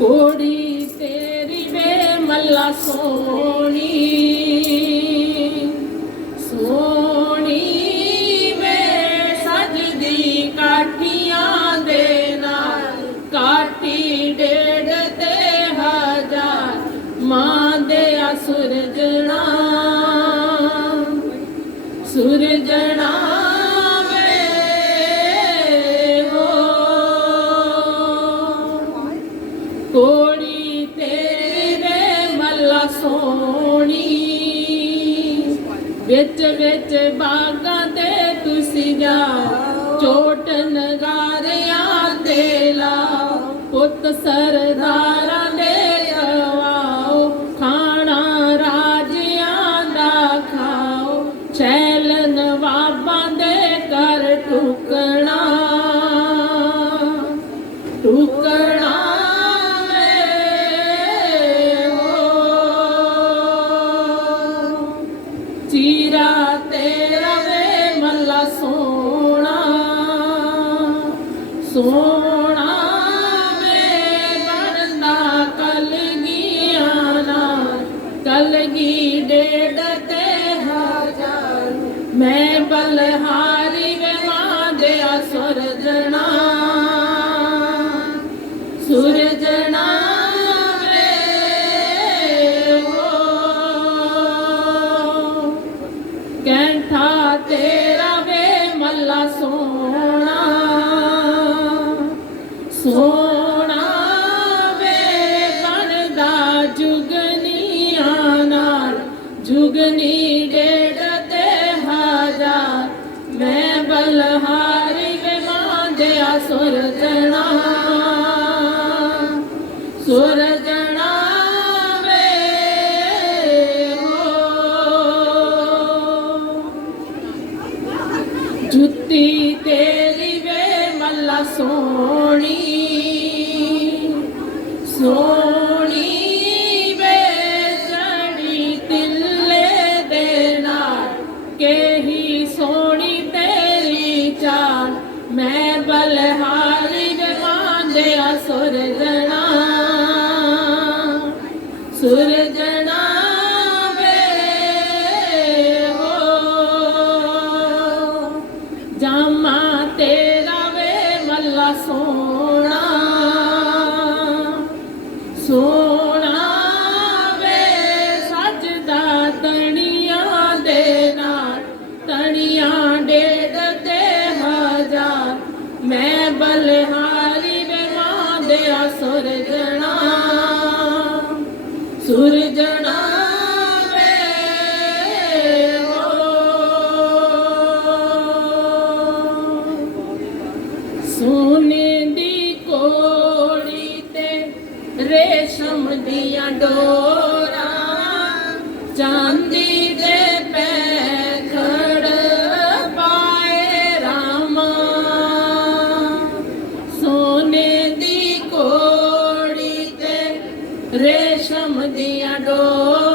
ਕੋੜੀ ਤੇਰੀ ਵੇ ਮੱਲਾ ਸੋਣੀ ਕੋੜੀ ਤੇਰੇ ਮੱਲਾ ਸੋਣੀ ਵਿੱਚ ਵਿੱਚ ਬਾਗਾਂ ਤੇ ਤੁਸੀਂ ਜਾ ਚੋਟ ਨਗਾਰਿਆਂ ਤੇ ਲਾ ਪੁੱਤ ਸਰਦਾਰਾ ਸੋਣੀ ਸੋਣੀ ਵੇਚਣੀ ਤਿੱਲੇ ਦੇ ਨਾਲ। ਕਹੀ ਸੋਣੀ ਤੇਰੀ ਚਾਲ, ਮੈਂ ਬਲਹਾਰੀ ਜਵਾਨ ਦੇ ਅਸੁਰ ਜਣਾ। ਸੁਰ सुरजना I go.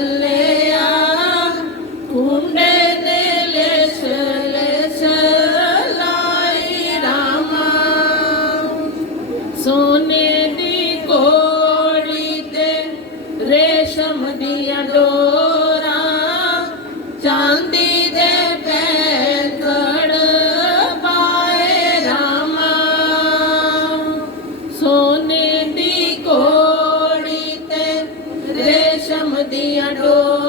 തന്നെ adore.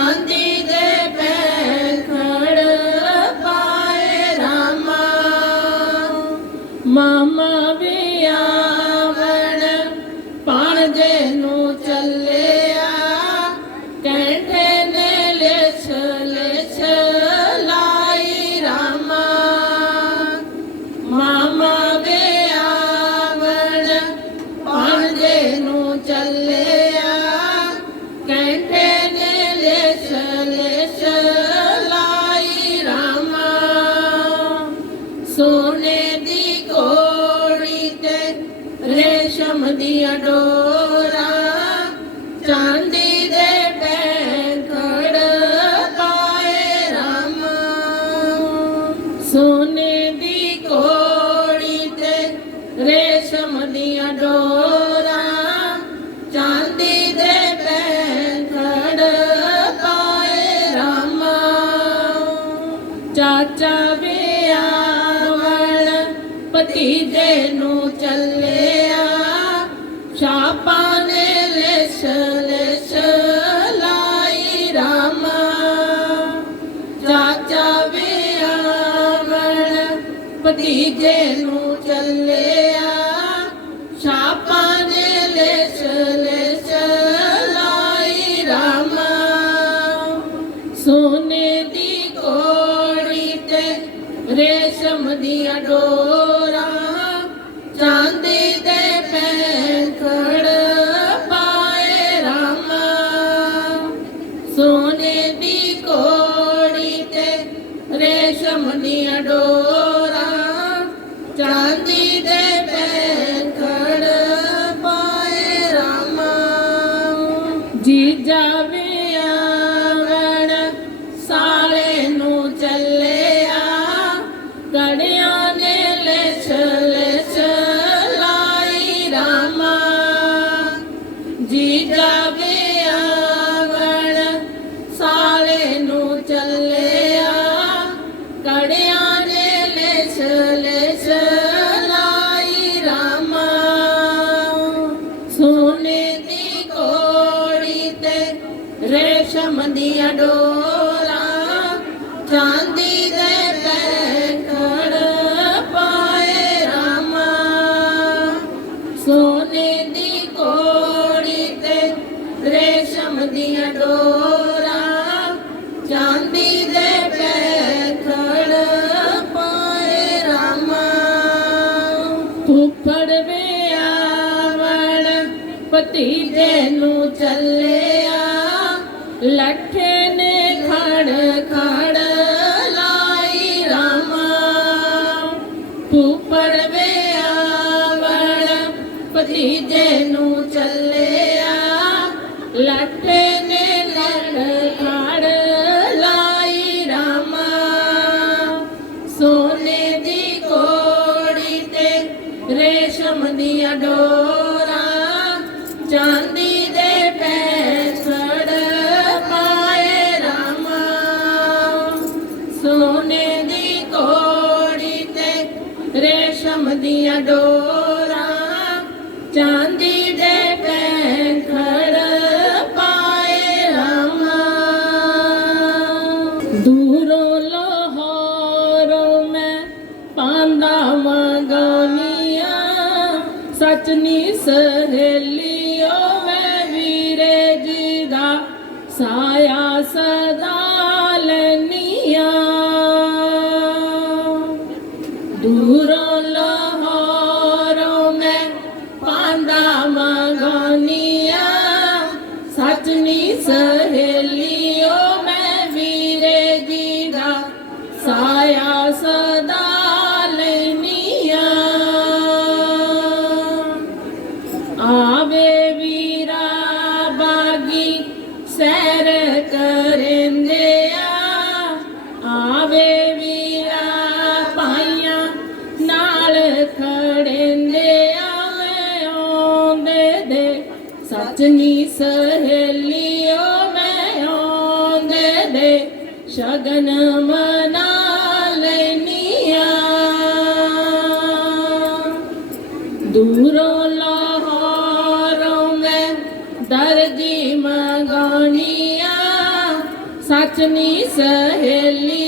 ਚਾਂਦੀ ਦੇ ਚਾਚਾ ਵਿਆਵਣ ਭਤੀਜੇ ਨੂੰ ਚੱਲਿਆ। ਛਾਪਾਂ ਨੇ ਲਿਸ ਲਿਸ ਲਾਈ ਰਾਮਾ। ਚਾਚਾ ਵਿਆਵਣ ਭਤੀਜੇ ਨੂੰ ਚੱਲਿਆ। ਛਾਪਾਂ ਨੇ ਲਿਸ ਲਿਸ ਲਾਈ ਰਾਮਾ। ਸੋਨੇ ਦੀ ਕੋੜੀ ਤੇ ਰੇਸ਼ਮ ਦੀਆਂ ਡੋਰਾਂ ਚਾਂਦੀ ਚਾਂਦੀ ਭਤੀਜੇ ਨੂੰ ਚੱਲਿਆ ਲੱਠੇ ਨੇ ਲੜ ਖੜ ਲਾਈ ਰਾਮਾ। ਸੋਨੇ ਦੀ ਕੋੜੀ ਤੇ ਰੇਸ਼ਮ ਦੀਆਂ ਡੋਰਾਂ, ਚਾਂਦੀ ਦੇ ਪੈਸੜ ਪਾਏ ਰਾਮਾ। ਸੋਨੇ ਦੀ ਕੋੜੀ ਤੇ ਰੇਸ਼ਮ ਦੀਆਂ ਡੋਰਾਂ ਚਾਂਦੀ ਦੇ ਪੈਂਖੜ ਪਾਏ ਰਾਮਾ। ਦੂਰੋਂ ਲਾਹੌਰੋਂ ਮੈਂ ਪਾਂਦਾ ਮੰਗਾਨੀਆਂ ਸਚਨੀ ਸਹੇਲੀਓ, ਮੈਂ ਵੀਰੇ ਜੀ ਦਾ ਸਾਇਆ ਸਦਾ ਲੈਨੀਆਂ। ਦੂਰੋਂ ਸੱਜਣੀ ਸਹੇਲੀਓ, ਮੈਂ ਆਉਂਦੇ ਦੇ ਸ਼ਗਨ ਮਨਾ ਲੈਨੀਆ। ਦੂਰੋਂ ਲਾਹੌਰੋਂ ਮੈਂ ਦਰਜੀ ਮੰਗਾਣੀਆਂ ਸੱਜਣੀ ਸਹੇਲੀ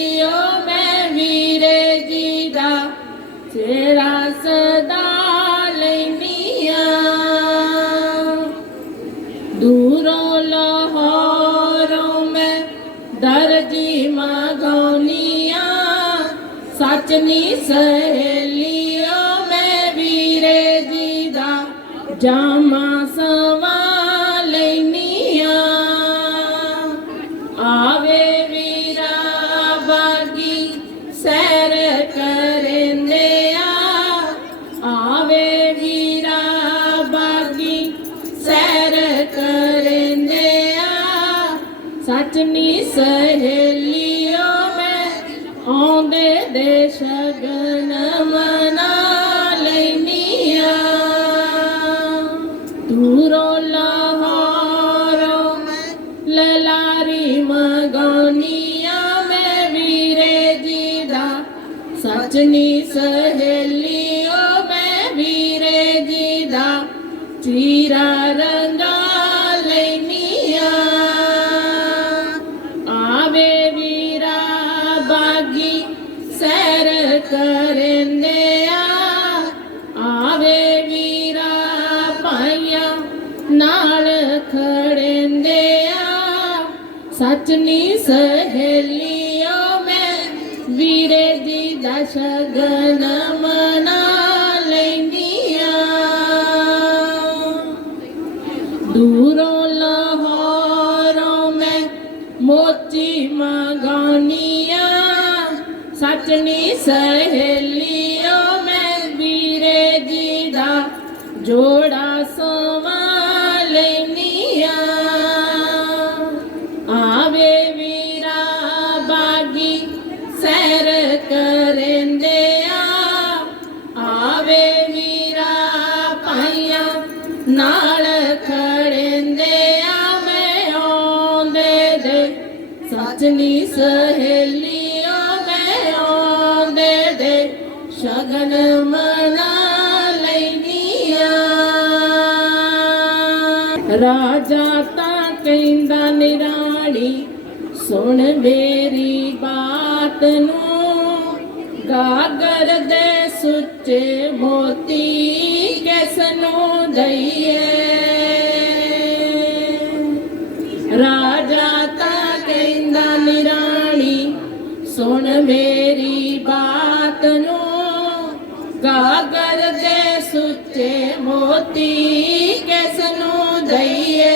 ਸਹੇਲਿਓ ਮੈਂ ਵੀਰੇ ਜੀ ਦਾ ਚੀਰਾ ਸਹੇਲਿਓ, ਮੈਂ ਵੀਰੇ ਜੀ ਦਾ ਜੋੜਾ ਸਵਾ ਲੈਨੀਆਂ। ਆਵੇ ਵੀਰਾ ਬਾਗੀ ਸੈਰ ਕਰੇਂਦੇ ਆ ਆਵੇ ਵੀਰਾ ਭਾਈਆਂ ਨਾ ਮਨਾ ਲੈਨੀਆਂ ਰਾਜਾ ਤਾਂ ਕਹਿੰਦਾ ਨਿਰਾਣੀ ਸੁਣ ਮੇਰੀ ਬਾਤ ਨੂੰ। ਗਾਗਰ ਦੇ ਸੁੱਚੇ ਮੋਤੀ ਕਿਸ ਨੂੰ ਦਈਏ? ਰਾਜਾ ਤਾਂ ਕਹਿੰਦਾ ਨਿਰਾਣੀ ਸੁਣ ਮੇਰੀ ਮੋਤੀ ਕਿਸ ਨੂੰ ਦਈਏ।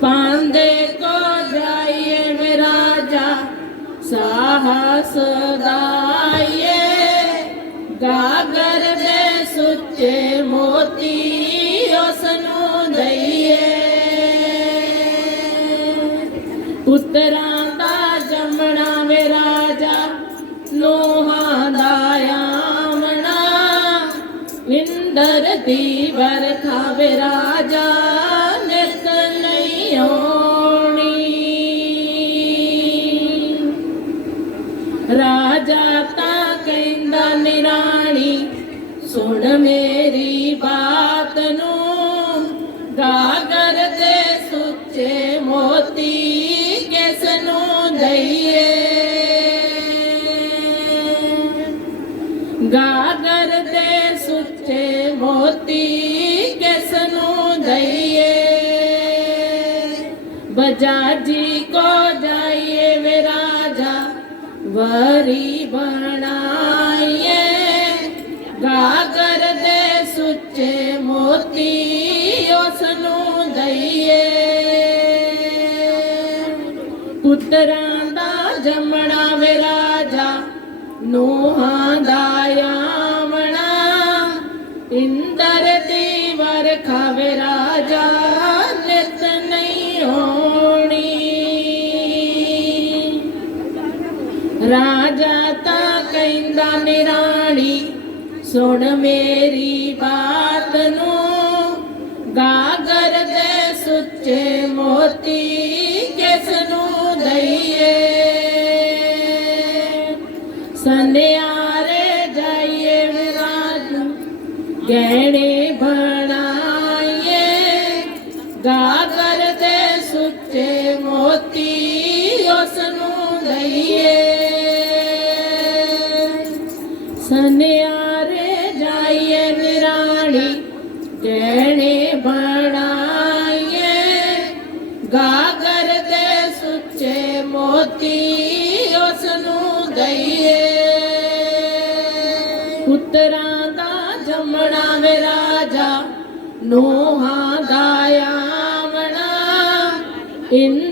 ਪਾਂਦੇ ਕੋ ਜਾਈਏ ਮੇਰਾ ਰਾਜਾ ਸਾਹਸ ਦਾਈਏ ਗਾਗਰ ਦੇ ਸੁੱਚੇ ਇੰਦਰ ਦੀ ਗਾਗਰ ਦੇ ਸੁੱਚੇ ਮੋਤੀ ਉਸ ਨੂੰ ਦਈਏ। ਪੁੱਤਰਾਂ ਦਾ ਜਮਣਾ ਵੇ ਰਾਜਾ, ਨੂਹਾਂ ਦਾ ਆਵਣਾ। ਇੰਦਰ ਦੀ ਵਰਖਾ ਵੇ ਰਾਜਾ, ਨਿਤ ਨਹੀਂ ਹੋਣੀ। ਰਾਜਾ ਤਾਂ ਕਹਿੰਦਾ ਨਿਰਾ ਸੁਣ ਮੇਰੀ ਬਾਤ ਨੂੰ ਗਾਗਰ ਦੇ ਸੁੱਚੇ ਮੋਤੀ ਪਾਣੀ ਗਹਿਣੇ ਬਣਾਈਏ ਗਾਗਰ ਦੇ ਸੁੱਚੇ ਮੋਤੀ ਉਸਨੂੰ ਦਈਏ। ਪੁੱਤਰਾਂ ਦਾ ਜੰਮਣਾ ਵੇ ਰਾਜਾ, ਨੂਹਾਂ ਦਾ ਆਵਣਾ ਇੰਦਰ